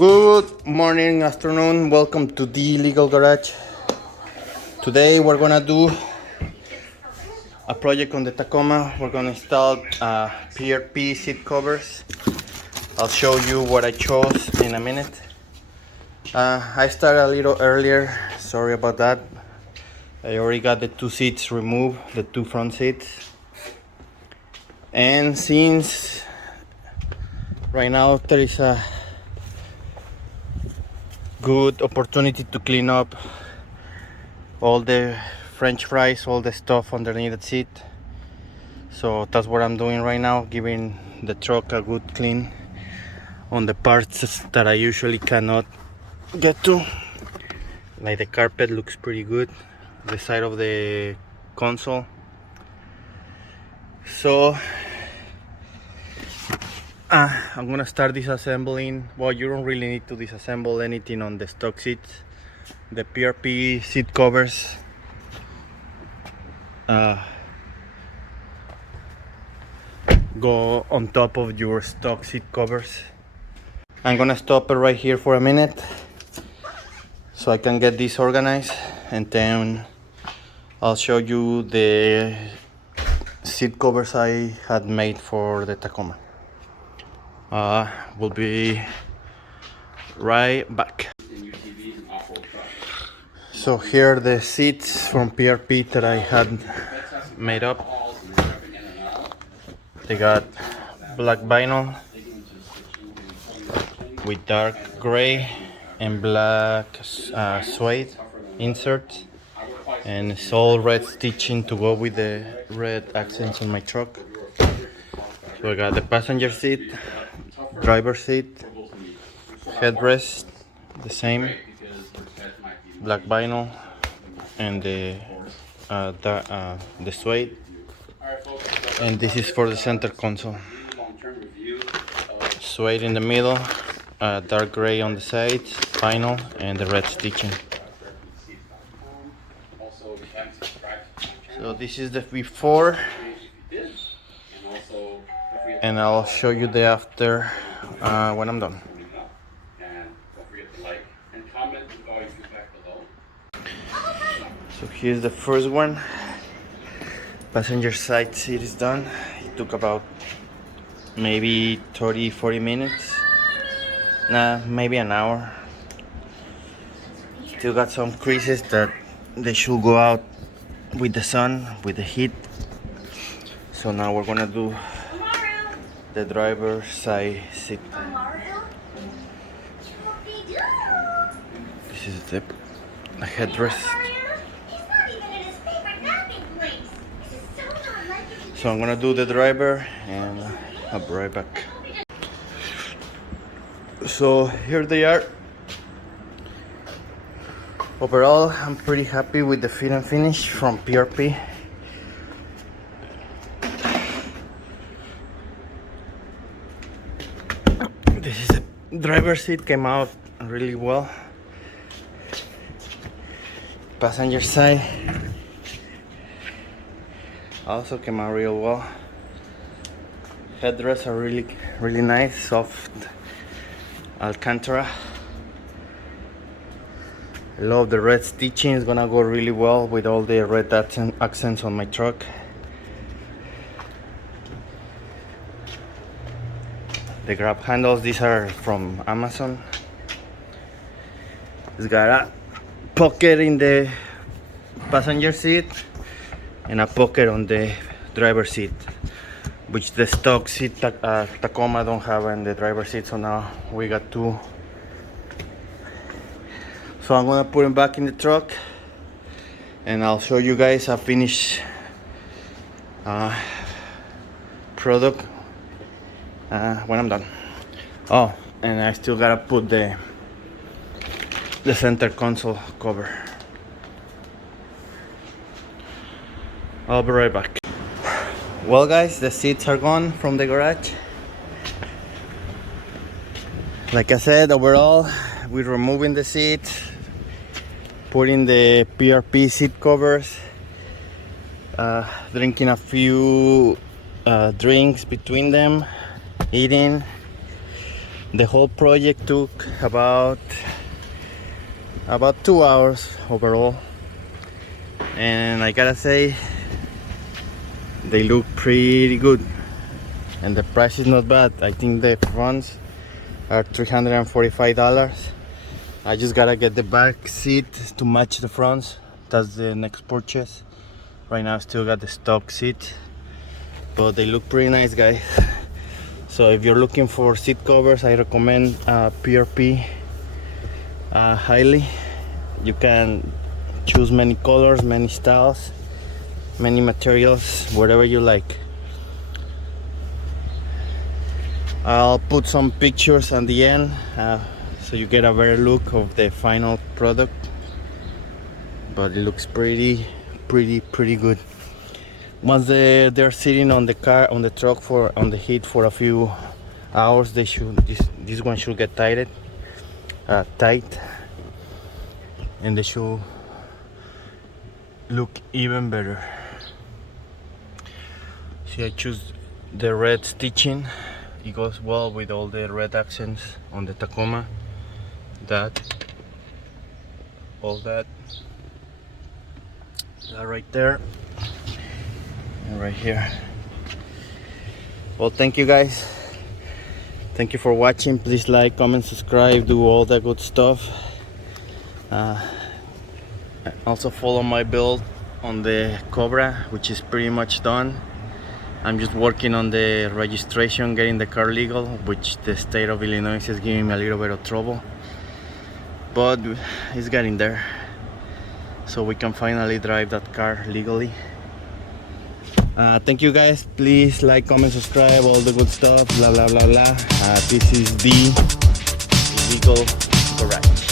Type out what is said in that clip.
Good morning, afternoon. Welcome to the Legal Garage. Today we're gonna do a project on the Tacoma. We're gonna install PRP seat covers. I'll show you what I chose in a minute. I started a little earlier. Sorry about that. I already got the two seats removed, the two front seats. And since right now there is a good opportunity to clean up all the French fries, all the stuff underneath the seat. So that's what I'm doing right now, giving the truck a good clean on the parts that I usually cannot get to. Like the carpet looks pretty good, the side of the console. So I'm gonna start disassembling. Well, you don't really need to disassemble anything on the stock seats. The PRP seat covers go on top of your stock seat covers. I'm gonna stop it right here for a minute so I can get this organized, and then I'll show you the seat covers I had made for the Tacoma. We'll be right back. So here are the seats from PRP that I had made up. They got black vinyl with dark gray and black suede inserts, and it's all red stitching to go with the red accents on my truck. So I got the passenger seat, driver seat, headrest, the same, black vinyl, and the suede. And this is for the center console. Suede in the middle, dark gray on the sides, vinyl, and the red stitching. So this is the before, and I'll show you the after when I'm done. So here's the first one. Passenger side seat is done. It took about maybe 30-40 minutes. Nah, maybe an hour. Still got some creases that they should go out with the sun, with the heat. So now we're gonna do the driver's side seat. This is the headrest. So I'm gonna do the driver and I'll be right back. So here they are. Overall, I'm pretty happy with the fit and finish from PRP. This is the driver's seat, came out really well. Passenger side also came out real well. Headrests are really nice, soft Alcantara. I love the red stitching. It's gonna go really well with all the red accents on my truck. The grab handles, these are from Amazon. It's got a pocket in the passenger seat and a pocket on the driver's seat, which the stock seat Tacoma don't have in the driver's seat. So now we got two. So I'm gonna put them back in the truck and I'll show you guys a finished product when I'm done. Oh, and I still gotta put the center console cover. I'll be right back. Well guys, the seats are gone from the garage. Like I said, overall we're removing the seats, putting the PRP seat covers, drinking a few drinks between them, eating. The whole project took about 2 hours overall, and I gotta say they look pretty good, and the price is not bad. I think the fronts are $345. I just gotta get the back seat to match the fronts. That's the next purchase. Right now I still got the stock seat, but they look pretty nice, guys. So if you're looking for seat covers, I recommend PRP highly. You can choose many colors, many styles, many materials, whatever you like. I'll put some pictures at the end so you get a better look of the final product, but it looks pretty good. Once they're sitting on the car, on the truck, on the heat for a few hours, they should this one should get tight, and they should look even better. See, I choose the red stitching. It goes well with all the red accents on the Tacoma. All that right there and right here. Well, thank you guys. Thank you for watching. Please like, comment, subscribe, do all that good stuff. Also follow my build on the Cobra, which is pretty much done. I'm just working on the registration, getting the car legal, which the state of Illinois is giving me a little bit of trouble, but it's getting there, so we can finally drive that car legally. Thank you guys. Please like, comment, subscribe, all the good stuff, blah blah blah blah. This is the Legal Garage.